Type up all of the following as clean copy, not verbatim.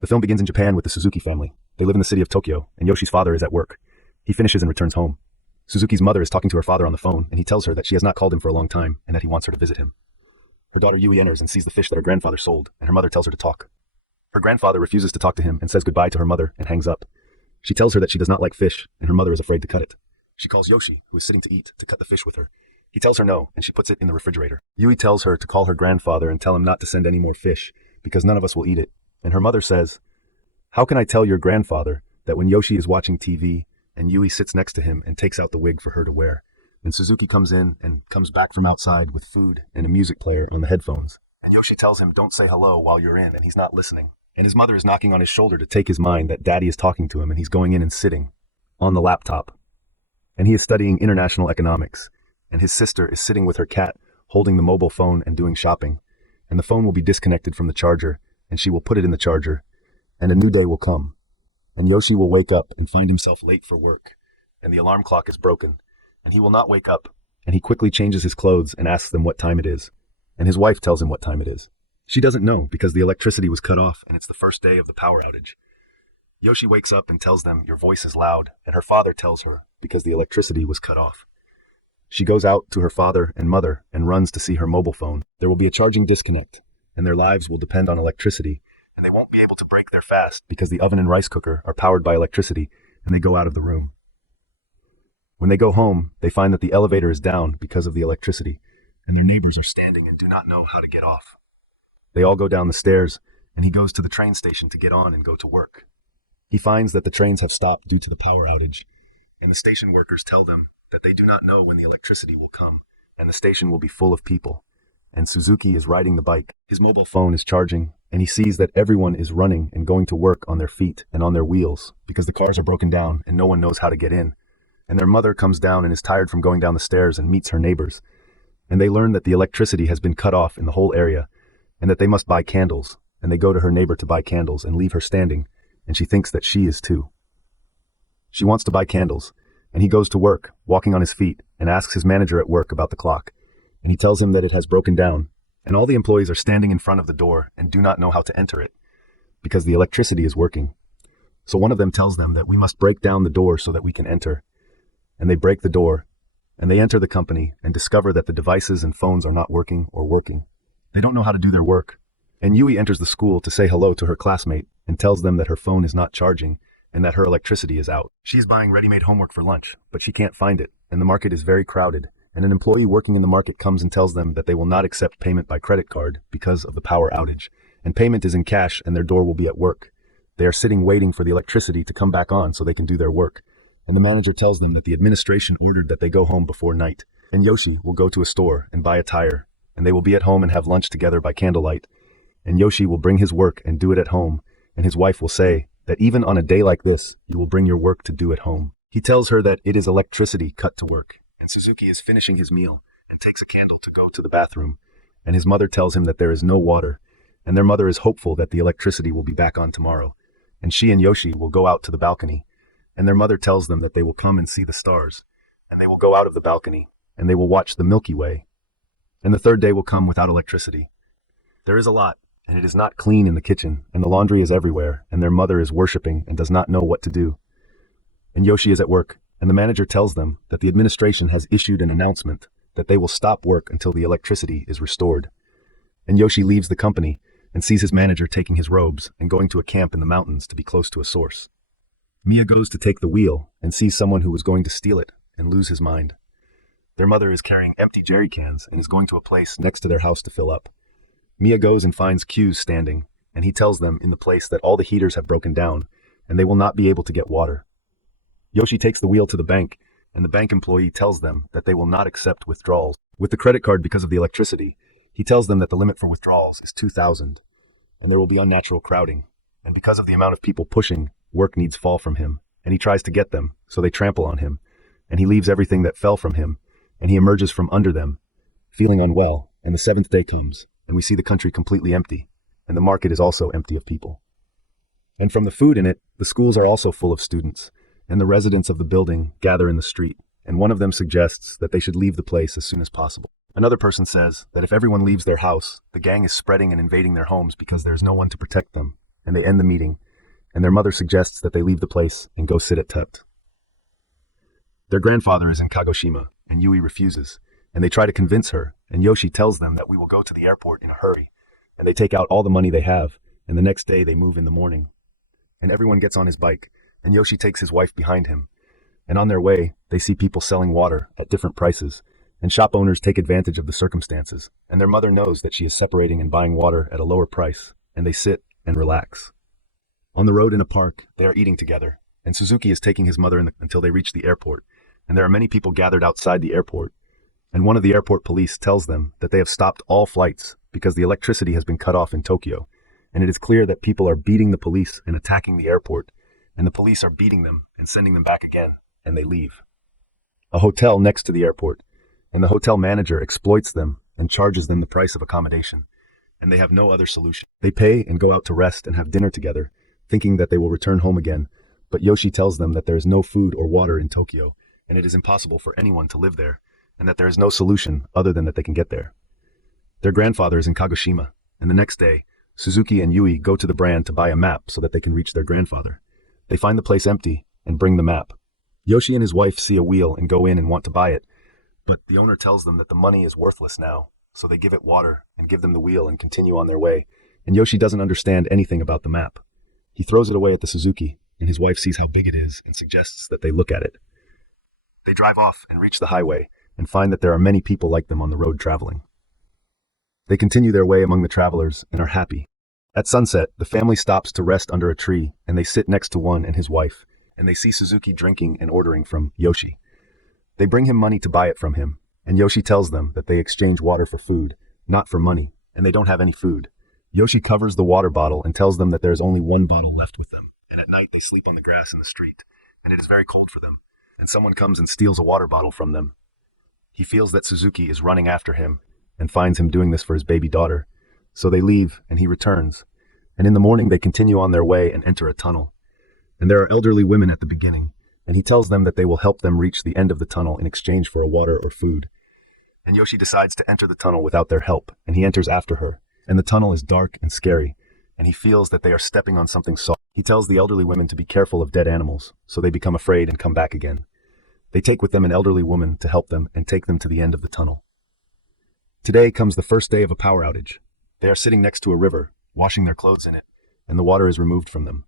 The film begins in Japan with the Suzuki family. They live in the city of Tokyo, and Yoshi's father is at work. He finishes and returns home. Suzuki's mother is talking to her father on the phone, and he tells her that she has not called him for a long time and that he wants her to visit him. Her daughter Yui enters and sees the fish that her grandfather sold, and her mother tells her to talk. Her grandfather refuses to talk to him and says goodbye to her mother and hangs up. She tells her that she does not like fish, and her mother is afraid to cut it. She calls Yoshi, who is sitting to eat, to cut the fish with her. He tells her no, and she puts it in the refrigerator. Yui tells her to call her grandfather and tell him not to send any more fish, because none of us will eat it. And her mother says, "How can I tell your grandfather that when Yoshi is watching TV and Yui sits next to him and takes out the wig for her to wear?" And Suzuki comes in and comes back from outside with food and a music player on the headphones. And Yoshi tells him, "Don't say hello while you're in," and he's not listening. And his mother is knocking on his shoulder to take his mind that daddy is talking to him, and he's going in and sitting on the laptop. And he is studying international economics. And his sister is sitting with her cat, holding the mobile phone and doing shopping. And the phone will be disconnected from the charger, and she will put it in the charger, and a new day will come. And Yoshi will wake up and find himself late for work, and the alarm clock is broken, and he will not wake up, and he quickly changes his clothes and asks them what time it is. And his wife tells him what time it is. She doesn't know because the electricity was cut off, and it's the first day of the power outage. Yoshi wakes up and tells them, "Your voice is loud," and her father tells her because the electricity was cut off. She goes out to her father and mother and runs to see her mobile phone. There will be a charging disconnect, and their lives will depend on electricity, and they won't be able to break their fast because the oven and rice cooker are powered by electricity, and they go out of the room. When they go home, they find that the elevator is down because of the electricity, and their neighbors are standing and do not know how to get off. They all go down the stairs, and he goes to the train station to get on and go to work. He finds that the trains have stopped due to the power outage, and the station workers tell them that they do not know when the electricity will come, and the station will be full of people. And Suzuki is riding the bike. His mobile phone is charging, and he sees that everyone is running and going to work on their feet and on their wheels because the cars are broken down and no one knows how to get in. And their mother comes down and is tired from going down the stairs and meets her neighbors. And they learn that the electricity has been cut off in the whole area and that they must buy candles. And they go to her neighbor to buy candles and leave her standing, and she thinks that she is too. She wants to buy candles, and he goes to work, walking on his feet, and asks his manager at work about the clock. And he tells him that it has broken down, and all the employees are standing in front of the door and do not know how to enter it because the electricity is working. So one of them tells them that we must break down the door so that we can enter. And they break the door, and they enter the company and discover that the devices and phones are not working or working. They don't know how to do their work. And Yui enters the school to say hello to her classmate and tells them that her phone is not charging and that her electricity is out. She's buying ready-made homework for lunch, but she can't find it, and the market is very crowded. And an employee working in the market comes and tells them that they will not accept payment by credit card because of the power outage, and payment is in cash and their door will be at work. They are sitting waiting for the electricity to come back on so they can do their work. And the manager tells them that the administration ordered that they go home before night. And Yoshi will go to a store and buy a tire, and they will be at home and have lunch together by candlelight. And Yoshi will bring his work and do it at home, and his wife will say that even on a day like this, you will bring your work to do at home. He tells her that it is electricity cut to work, and Suzuki is finishing his meal and takes a candle to go to the bathroom, and his mother tells him that there is no water, and their mother is hopeful that the electricity will be back on tomorrow, and she and Yoshi will go out to the balcony, and their mother tells them that they will come and see the stars, and they will go out of the balcony, and they will watch the Milky Way, and the third day will come without electricity. There is a lot, and it is not clean in the kitchen, and the laundry is everywhere, and their mother is worshiping and does not know what to do. And Yoshi is at work, and the manager tells them that the administration has issued an announcement that they will stop work until the electricity is restored. And Yoshi leaves the company and sees his manager taking his robes and going to a camp in the mountains to be close to a source. Mia goes to take the wheel and sees someone who was going to steal it and lose his mind. Their mother is carrying empty jerry cans and is going to a place next to their house to fill up. Mia goes and finds Q's standing, and he tells them in the place that all the heaters have broken down, and they will not be able to get water. Yoshi takes the wheel to the bank, and the bank employee tells them that they will not accept withdrawals with the credit card because of the electricity. He tells them that the limit for withdrawals is 2,000, and there will be unnatural crowding. And because of the amount of people pushing, work needs fall from him, and he tries to get them, so they trample on him, and he leaves everything that fell from him, and he emerges from under them, feeling unwell, and the seventh day comes. And we see the country completely empty, and the market is also empty of people. And from the food in it, the schools are also full of students, and the residents of the building gather in the street, and one of them suggests that they should leave the place as soon as possible. Another person says that if everyone leaves their house, the gang is spreading and invading their homes because there is no one to protect them. and they end the meeting, and their mother suggests that they leave the place and go sit at Tept. Their grandfather is in Kagoshima, and Yui refuses, and they try to convince her, and Yoshi tells them that we will go to the airport in a hurry, and they take out all the money they have, and the next day they move in the morning. And everyone gets on his bike, and Yoshi takes his wife behind him, and on their way, they see people selling water at different prices, and shop owners take advantage of the circumstances, and their mother knows that she is separating and buying water at a lower price, and they sit and relax. On the road in a park, they are eating together, and Suzuki is taking his mother until they reach the airport, and there are many people gathered outside the airport, and one of the airport police tells them that they have stopped all flights because the electricity has been cut off in Tokyo, and it is clear that people are beating the police and attacking the airport, and the police are beating them and sending them back again, and they leave. A hotel next to the airport, and the hotel manager exploits them and charges them the price of accommodation, and they have no other solution. They pay and go out to rest and have dinner together, thinking that they will return home again, but Yoshi tells them that there is no food or water in Tokyo, and it is impossible for anyone to live there, and that there is no solution other than that they can get there. Their grandfather is in Kagoshima, and the next day, Suzuki and Yui go to the brand to buy a map so that they can reach their grandfather. They find the place empty and bring the map. Yoshi and his wife see a wheel and go in and want to buy it, but the owner tells them that the money is worthless now, so they give it water and give them the wheel and continue on their way, and Yoshi doesn't understand anything about the map. He throws it away at the Suzuki, and his wife sees how big it is and suggests that they look at it. They drive off and reach the highway and find that there are many people like them on the road traveling. They continue their way among the travelers and are happy. At sunset, the family stops to rest under a tree, and they sit next to one and his wife, and they see Suzuki drinking and ordering from Yoshi. They bring him money to buy it from him, and Yoshi tells them that they exchange water for food, not for money, and they don't have any food. Yoshi covers the water bottle and tells them that there is only one bottle left with them, and at night they sleep on the grass in the street, and it is very cold for them, and someone comes and steals a water bottle from them. He feels that Suzuki is running after him, and finds him doing this for his baby daughter, so they leave, and he returns, and in the morning they continue on their way and enter a tunnel, and there are elderly women at the beginning, and he tells them that they will help them reach the end of the tunnel in exchange for a water or food. And Yoshi decides to enter the tunnel without their help, and he enters after her, and the tunnel is dark and scary, and he feels that they are stepping on something soft. He tells the elderly women to be careful of dead animals, so they become afraid and come back again. They take with them an elderly woman to help them and take them to the end of the tunnel. Today comes the first day of a power outage. They are sitting next to a river, washing their clothes in it, and the water is removed from them.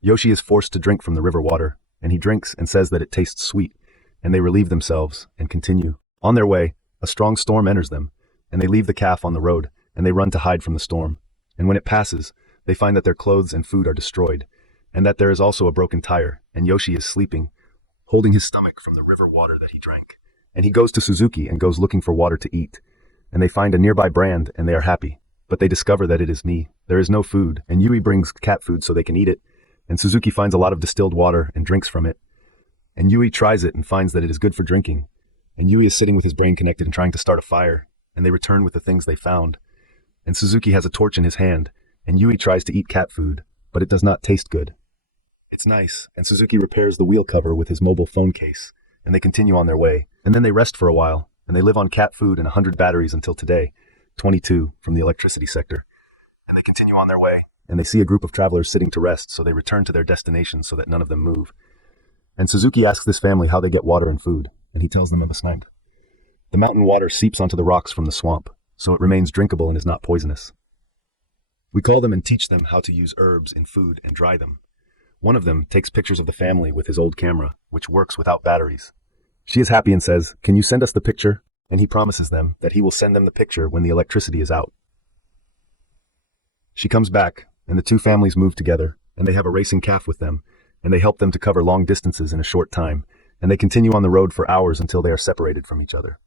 Yoshi is forced to drink from the river water, and he drinks and says that it tastes sweet, and they relieve themselves and continue. On their way, a strong storm enters them, and they leave the calf on the road, and they run to hide from the storm. And when it passes, they find that their clothes and food are destroyed, and that there is also a broken tire, and Yoshi is sleeping, holding his stomach from the river water that he drank. And he goes to Suzuki and goes looking for water to eat, and they find a nearby brand, and they are happy. But they discover that it is me. There is no food, and Yui brings cat food so they can eat it, and Suzuki finds a lot of distilled water and drinks from it. And Yui tries it and finds that it is good for drinking. And Yui is sitting with his brain connected and trying to start a fire, and they return with the things they found. And Suzuki has a torch in his hand, and Yui tries to eat cat food, but it does not taste good. It's nice, and Suzuki repairs the wheel cover with his mobile phone case, and they continue on their way, and then they rest for a while, and they live on cat food and 100 batteries until today, 22 from the electricity sector. And they continue on their way, and they see a group of travelers sitting to rest, so they return to their destination so that none of them move. And Suzuki asks this family how they get water and food, and he tells them of this night. The mountain water seeps onto the rocks from the swamp, so it remains drinkable and is not poisonous. We call them and teach them how to use herbs in food and dry them. One of them takes pictures of the family with his old camera, which works without batteries. She is happy and says, "Can you send us the picture?" And he promises them that he will send them the picture when the electricity is out. She comes back, and the two families move together, and they have a racing calf with them, and they help them to cover long distances in a short time, and they continue on the road for hours until they are separated from each other.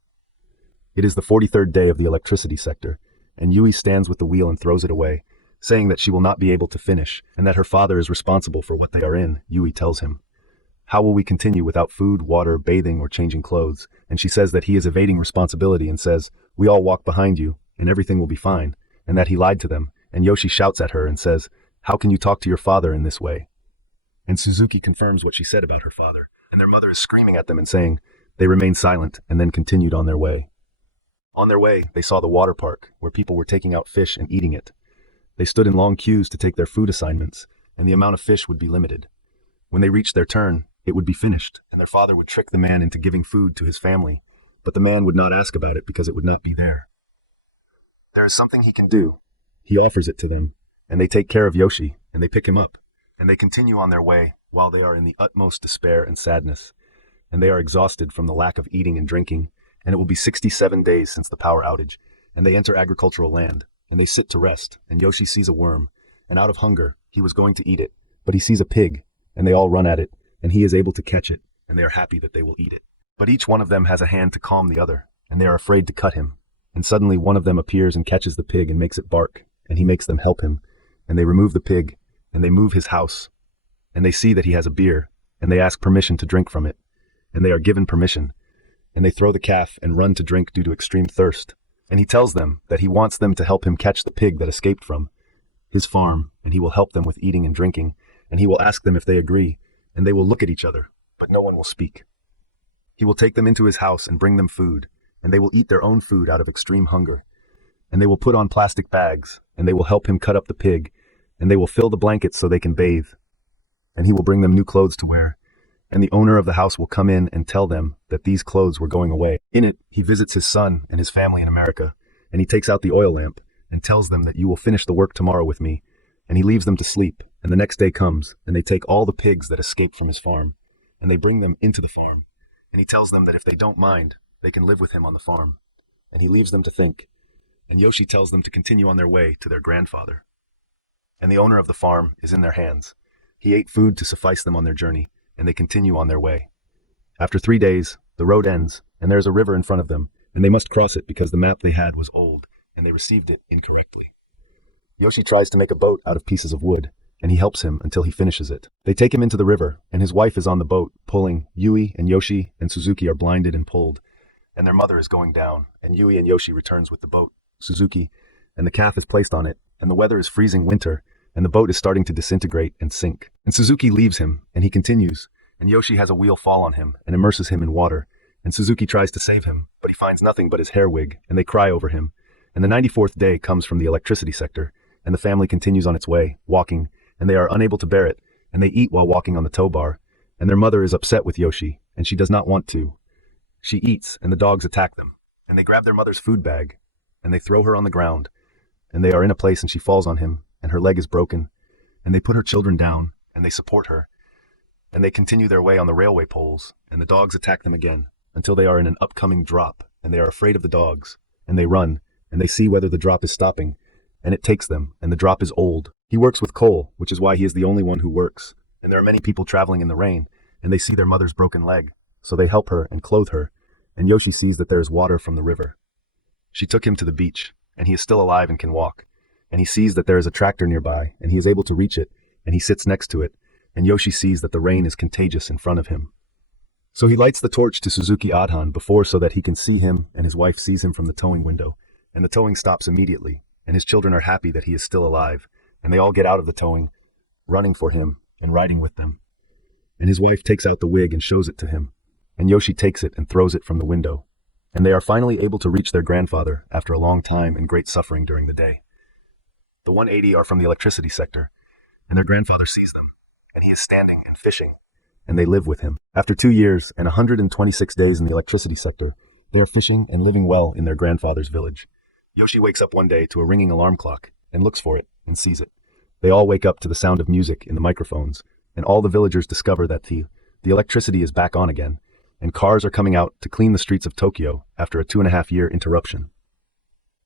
It is the 43rd day of the electricity sector, and Yui stands with the wheel and throws it away, saying that she will not be able to finish, and that her father is responsible for what they are in, Yui tells him. How will we continue without food, water, bathing, or changing clothes? And she says that he is evading responsibility and says, "We all walk behind you, and everything will be fine," and that he lied to them, and Yoshi shouts at her and says, "How can you talk to your father in this way?" And Suzuki confirms what she said about her father, and their mother is screaming at them and saying. They remained silent and then continued on their way. On their way, they saw the water park, where people were taking out fish and eating it. They stood in long queues to take their food assignments, and the amount of fish would be limited. When they reached their turn, it would be finished, and their father would trick the man into giving food to his family, but the man would not ask about it because it would not be there. There is something he can do. He offers it to them, and they take care of Yoshi, and they pick him up, and they continue on their way while they are in the utmost despair and sadness, and they are exhausted from the lack of eating and drinking, and it will be 67 days since the power outage, and they enter agricultural land, and they sit to rest, and Yoshi sees a worm, and out of hunger, he was going to eat it, but he sees a pig, and they all run at it, and he is able to catch it, and they are happy that they will eat it. But each one of them has a hand to calm the other, and they are afraid to cut him, and suddenly one of them appears and catches the pig and makes it bark, and he makes them help him, and they remove the pig, and they move his house, and they see that he has a beer, and they ask permission to drink from it, and they are given permission, and they throw the calf and run to drink due to extreme thirst, and he tells them that he wants them to help him catch the pig that escaped from his farm, and he will help them with eating and drinking, and he will ask them if they agree, and they will look at each other, but no one will speak. He will take them into his house and bring them food, and they will eat their own food out of extreme hunger, and they will put on plastic bags, and they will help him cut up the pig, and they will fill the blankets so they can bathe, and he will bring them new clothes to wear, and the owner of the house will come in and tell them that these clothes were going away. In it, he visits his son and his family in America, and he takes out the oil lamp and tells them that you will finish the work tomorrow with me, and he leaves them to sleep, and the next day comes, and they take all the pigs that escaped from his farm, and they bring them into the farm, and he tells them that if they don't mind, they can live with him on the farm, and he leaves them to think, and Yoshi tells them to continue on their way to their grandfather. And the owner of the farm is in their hands. He ate food to suffice them on their journey, and they continue on their way. After 3 days, the road ends, and there is a river in front of them, and they must cross it because the map they had was old, and they received it incorrectly. Yoshi tries to make a boat out of pieces of wood, and he helps him until he finishes it. They take him into the river, and his wife is on the boat, pulling. Yui and Yoshi and Suzuki are blinded and pulled, and their mother is going down, and Yui and Yoshi returns with the boat, Suzuki, and the calf is placed on it, and the weather is freezing winter, and the boat is starting to disintegrate and sink. And Suzuki leaves him, and he continues, and Yoshi has a wheel fall on him and immerses him in water, and Suzuki tries to save him, but he finds nothing but his hair wig, and they cry over him. And the 94th day comes from the electricity sector, and the family continues on its way, walking, and they are unable to bear it, and they eat while walking on the tow bar, and their mother is upset with Yoshi, and she does not want to. She eats, and the dogs attack them, and they grab their mother's food bag, and they throw her on the ground, and they are in a place and she falls on him, and her leg is broken, and they put her children down, and they support her, and they continue their way on the railway poles, and the dogs attack them again, until they are in an upcoming drop, and they are afraid of the dogs, and they run, and they see whether the drop is stopping, and it takes them, and the drop is old. He works with coal, which is why he is the only one who works, and there are many people traveling in the rain, and they see their mother's broken leg, so they help her and clothe her, and Yoshi sees that there is water from the river. She took him to the beach, and he is still alive and can walk, and he sees that there is a tractor nearby, and he is able to reach it, and he sits next to it, and Yoshi sees that the rain is contagious in front of him. So he lights the torch to Suzuki Adhan before so that he can see him, and his wife sees him from the towing window, and the towing stops immediately, and his children are happy that he is still alive, and they all get out of the towing, running for him and riding with them. And his wife takes out the wig and shows it to him, and Yoshi takes it and throws it from the window, and they are finally able to reach their grandfather after a long time and great suffering during the day. The 180 are from the electricity sector, and their grandfather sees them, and he is standing and fishing, and they live with him. After 2 years and 126 days in the electricity sector, they are fishing and living well in their grandfather's village. Yoshi wakes up one day to a ringing alarm clock and looks for it and sees it. They all wake up to the sound of music in the microphones, and all the villagers discover that the electricity is back on again, and cars are coming out to clean the streets of Tokyo after a 2.5-year interruption.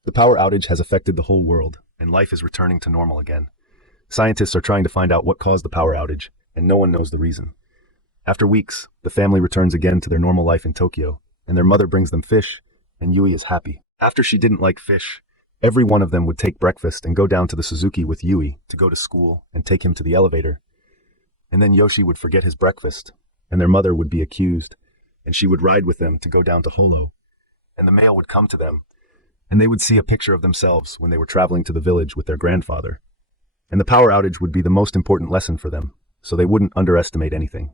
The power outage has affected the whole world, and life is returning to normal again. Scientists are trying to find out what caused the power outage, and no one knows the reason. After weeks, the family returns again to their normal life in Tokyo, and their mother brings them fish, and Yui is happy. After she didn't like fish, every one of them would take breakfast and go down to the Suzuki with Yui to go to school and take him to the elevator. And then Yoshi would forget his breakfast, and their mother would be accused, and she would ride with them to go down to Holo, and the mail would come to them, and they would see a picture of themselves when they were traveling to the village with their grandfather. And the power outage would be the most important lesson for them, so they wouldn't underestimate anything.